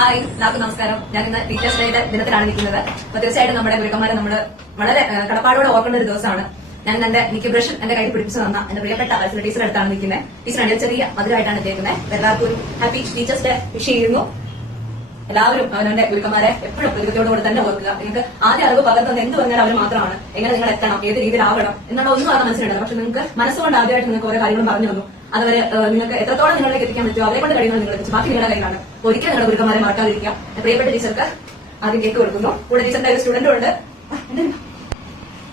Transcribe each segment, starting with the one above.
Hi, എല്ലാവർക്കും നമസ്കാരം. ഞാൻ ഇന്ന് ടീച്ചേഴ്സ് ഡേയുടെ ദിനത്തിലാണ് നിൽക്കുന്നത്. അപ്പൊ തീർച്ചയായിട്ടും നമ്മുടെ ഗുരുക്കന്മാരെ നമ്മൾ വളരെ കടപ്പാടോടെ ഓർക്കേണ്ട ഒരു ദിവസമാണ്. ഞാൻ എനിക്ക് ബ്രഷ് എന്റെ കയ്യിൽ പിടിപ്പിച്ചു തന്ന എന്റെ പ്രിയപ്പെട്ട ടീച്ചർ അടുത്താണ് നിൽക്കുന്നത്. ടീച്ചറാണ് ചെറിയ മധുരമായിട്ടാണ് എത്തിയേക്കുന്നത്. എല്ലാവർക്കും ഒരു ഹാപ്പി ടീച്ചേഴ്സ് ഡേ വിഷ് ചെയ്യുന്നു. എല്ലാവരും അവനവന്റെ ഗുരുക്കന്മാരെ എപ്പോഴും ഗുരുക്കത്തോടുകൂടെ തന്നെ ഓർക്കുക. നിങ്ങൾക്ക് ആദ്യ അറിവ് പകർന്നത് എന്ത് പറഞ്ഞാൽ അവർ മാത്രമാണ്. എങ്ങനെ നിങ്ങൾ എത്തണം, ഏത് രീതിയിലാവണം എന്നുള്ള ഒന്നും അത് മനസ്സിലുണ്ടല്ലോ. പക്ഷെ നിങ്ങൾക്ക് മനസ്സുകൊണ്ട് ആദ്യമായിട്ട് നിങ്ങൾക്ക് ഓരോ കാര്യങ്ങളും പറഞ്ഞു തന്നു. അതുവരെ നിങ്ങൾക്ക് എത്രത്തോളം നിങ്ങളിലേക്ക് എത്തിക്കാൻ പറ്റുമോ അവരെ കൊണ്ട് കഴിയുന്നത് നിങ്ങൾ എത്തിച്ചു. ബാക്കി നിങ്ങളുടെ കയ്യിലാണ്. ഒരിക്കലും നിങ്ങളുടെ ഗുരുക്കന്മാരെ മറക്കാതിരിക്കുക. പ്രിയപ്പെട്ട ടീച്ചർക്ക് ആദ്യം കേക്ക് കൊടുക്കുന്നു. കൂടെ ടീച്ചറിന്റെ ഒരു സ്റ്റുഡന്റും ഉണ്ട്.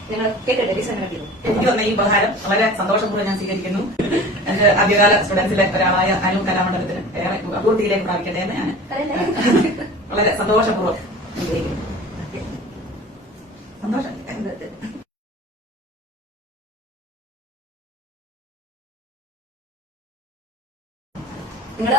നിങ്ങൾ കേൾക്കട്ടെ ടീച്ചർ എങ്ങനെ കിട്ടുന്നു. എനിക്ക് വന്ന ഈ ഉപഹാരം വളരെ സന്തോഷപൂർവ്വം ഞാൻ സ്വീകരിക്കുന്നു. എന്റെ ആദ്യകാല സ്റ്റുഡൻസിലെ ഒരാളായ അനു കലാമണ്ഡലത്തിന് ഏറെ പൂർത്തിയിലേക്ക് പ്രാപിക്കട്ടെ എന്ന് ഞാൻ വളരെ സന്തോഷപൂർവ്വം സന്തോഷം. നിങ്ങൾ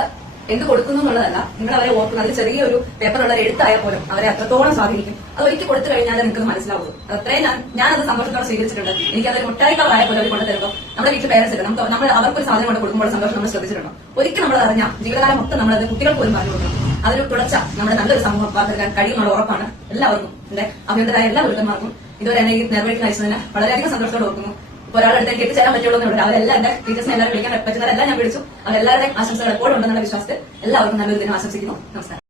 എന്ത് കൊടുക്കുന്നു എന്നുള്ളതല്ല, നിങ്ങൾ അവരെ ഓർക്കുന്ന അതിൽ ചെറിയൊരു പേപ്പറുള്ള എഴുത്തായാൽ പോലും അവരെ അത്രത്തോളം സ്വാധീനിക്കും. അത് ഒരിക്കൽ കൊടുത്തു കഴിഞ്ഞാൽ നിങ്ങൾക്ക് മനസ്സിലാവുള്ളൂ. അത്രയും ഞാനത് സന്തോഷത്തോടെ സ്വീകരിച്ചിട്ടുണ്ട്. എനിക്കതൊരു മുട്ടായി കവറായ പോലെ അവർ കൊണ്ടു തരുമ്പോൾ നമ്മുടെ വീട്ടിൽ പേരൻസ് ഇല്ല, നമ്മൾ അവർക്കൊരു സാധനം കൊണ്ട് കൊടുക്കുമ്പോൾ സന്തോഷം നമ്മൾ ശ്രദ്ധിച്ചിട്ടുണ്ടോ? ഒരിക്കലും നമ്മൾ അറിഞ്ഞാൽ ജീവിതകാലം മൊത്തം നമ്മളത് കുട്ടികൾക്ക് പോലും പറഞ്ഞു കൊടുക്കണം. അതൊരു തുടർച്ച നമ്മുടെ നല്ലൊരു സമൂഹം വാർത്തെടുക്കാൻ കഴിയുന്നുള്ള ഉറപ്പാണ് എല്ലാവർക്കും. എന്റെ അഭിനന്ദരായ എല്ലാ ഗുരുക്കന്മാർക്കും ഇതുവരെ എന്നെ ഈ നേർവഴിക്ക് നയിച്ചതിന് വളരെയധികം സന്തോഷത്തോടെ ഓർക്കുന്നു. ഇപ്പോൾ ഒരാളെടുത്തേക്ക് എത്തിച്ചേരാൻ പറ്റുള്ളൂ എന്നുള്ളത് അവരെല്ലാം എന്റെ ടീച്ചേഴ്സിനെ എല്ലാവരും വിളിക്കാൻ പറ്റുന്നവരെല്ലാം ഞാൻ വിളിച്ചു. അവരെല്ലാവരുടെയും ആശംസകൾ എപ്പോഴും ഉണ്ടെന്നുള്ള വിശ്വാസത്തിൽ എല്ലാവർക്കും നല്ലൊരു ദിനം ആശംസിക്കുന്നു. നമസ്കാരം.